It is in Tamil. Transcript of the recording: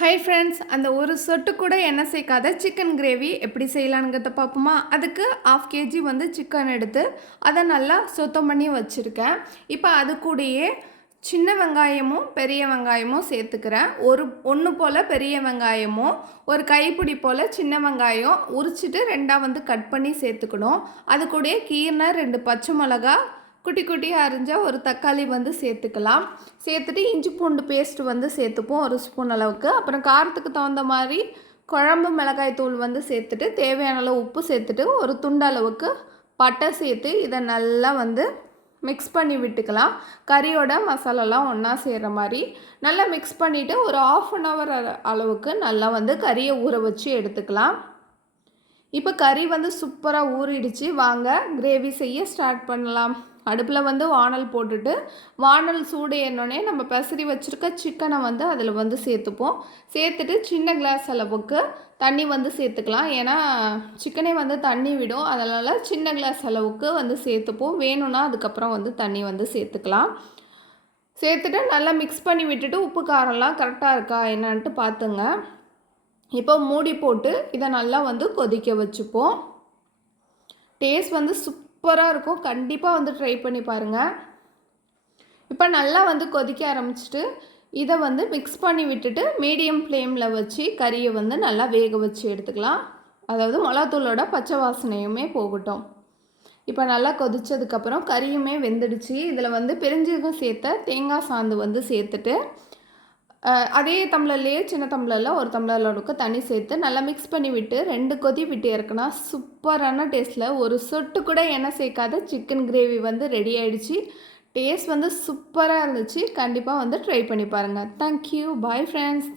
ஹாய் ஃப்ரெண்ட்ஸ், அந்த ஒரு சொட்டு கூட எண்ணெய் சேர்க்காத சிக்கன் கிரேவி எப்படி செய்யலாங்கிறத பார்ப்போமா? அதுக்கு 1/2 கேஜி வந்து சிக்கன் எடுத்து அதை நல்லா சுத்தம் பண்ணி வச்சுருக்கேன். இப்போ அது கூடயே சின்ன வெங்காயமும் பெரிய வெங்காயமும் சேர்த்துக்கிறேன். ஒன்று போல் பெரிய வெங்காயமும் ஒரு கைப்பிடி போல் சின்ன வெங்காயம் உரிச்சிட்டு 2ஆக வந்து கட் பண்ணி சேர்த்துக்கணும். அது கூடயே கீறின 2 பச்சை மிளகா, குட்டி குட்டியாக அரிஞ்ச ஒரு தக்காளி வந்து சேர்த்துக்கலாம். சேர்த்துட்டு இஞ்சி பூண்டு பேஸ்ட் வந்து சேர்த்துப்போம் 1 ஸ்பூன் அளவுக்கு. அப்புறம் காரத்துக்கு தகுந்த மாதிரி குழம்பு மிளகாய் தூள் வந்து சேர்த்துட்டு தேவையான அளவு உப்பு சேர்த்துட்டு ஒரு துண்டு அளவுக்கு பட்டை சேர்த்து இதை நல்லா வந்து மிக்ஸ் பண்ணி விட்டுக்கலாம். கறியோட மசாலாலாம் ஒன்றா சேர்கிற மாதிரி நல்லா மிக்ஸ் பண்ணிவிட்டு ஒரு 1/2 hour அளவுக்கு நல்லா வந்து கறியை ஊற வச்சு எடுத்துக்கலாம். இப்போ கறி வந்து சூப்பராக ஊறிடுச்சு. வாங்க கிரேவி செய்ய ஸ்டார்ட் பண்ணலாம். அடுப்பில் வந்து வானல் போட்டுட்டு வானல் சூடு ஏறினோடனே நம்ம பெசரி வச்சுருக்க சிக்கனை வந்து அதில் வந்து சேர்த்துப்போம். சேர்த்துட்டு சின்ன கிளாஸ் அளவுக்கு தண்ணி வந்து சேர்த்துக்கலாம். ஏன்னா சிக்கனே வந்து தண்ணி விடும், அதனால் சின்ன கிளாஸ் அளவுக்கு வந்து சேர்த்துப்போம். வேணும்னா அதுக்கப்புறம் வந்து தண்ணி வந்து சேர்த்துக்கலாம். சேர்த்துட்டு நல்லா மிக்ஸ் பண்ணி விட்டுட்டு உப்பு காரம்லாம் கரெக்டாக இருக்கா என்னன்ட்டு பார்த்துங்க. இப்போ மூடி போட்டு இதை நல்லா வந்து கொதிக்க வச்சுப்போம். டேஸ்ட் வந்து சூப்பராக இருக்கும். கண்டிப்பாக வந்து ட்ரை பண்ணி பாருங்கள். இப்போ நல்லா வந்து கொதிக்க ஆரம்பிச்சிட்டு இதை வந்து மிக்ஸ் பண்ணி விட்டுட்டு மீடியம் ஃப்ளேமில் வச்சு கறியை வந்து நல்லா வேக வச்சு எடுத்துக்கலாம். அதாவது மிளகாத்தூளோட பச்சை வாசனையுமே போகட்டும். இப்போ நல்லா கொதித்ததுக்கப்புறம் கறியுமே வெந்துடுச்சு. இதில் வந்து பெருஞ்சீரகம் சேர்த்த தேங்காய் சாந்து வந்து சேர்த்துட்டு அதே டம்ளர்லேயே சின்ன டம்ளரில் ஒரு டம்ளர் அளவுக்கு தண்ணி சேர்த்து நல்லா மிக்ஸ் பண்ணி விட்டு 2 கொதி விட்டு இறக்குனா சூப்பரான டேஸ்ட்டில் ஒரு சொட்டு கூட எண்ணெய் சேர்க்காத சிக்கன் கிரேவி வந்து ரெடி ஆகிடுச்சு. டேஸ்ட் வந்து சூப்பராக இருந்துச்சு. கண்டிப்பாக வந்து ட்ரை பண்ணி பாருங்கள். தேங்க்யூ. Bye friends.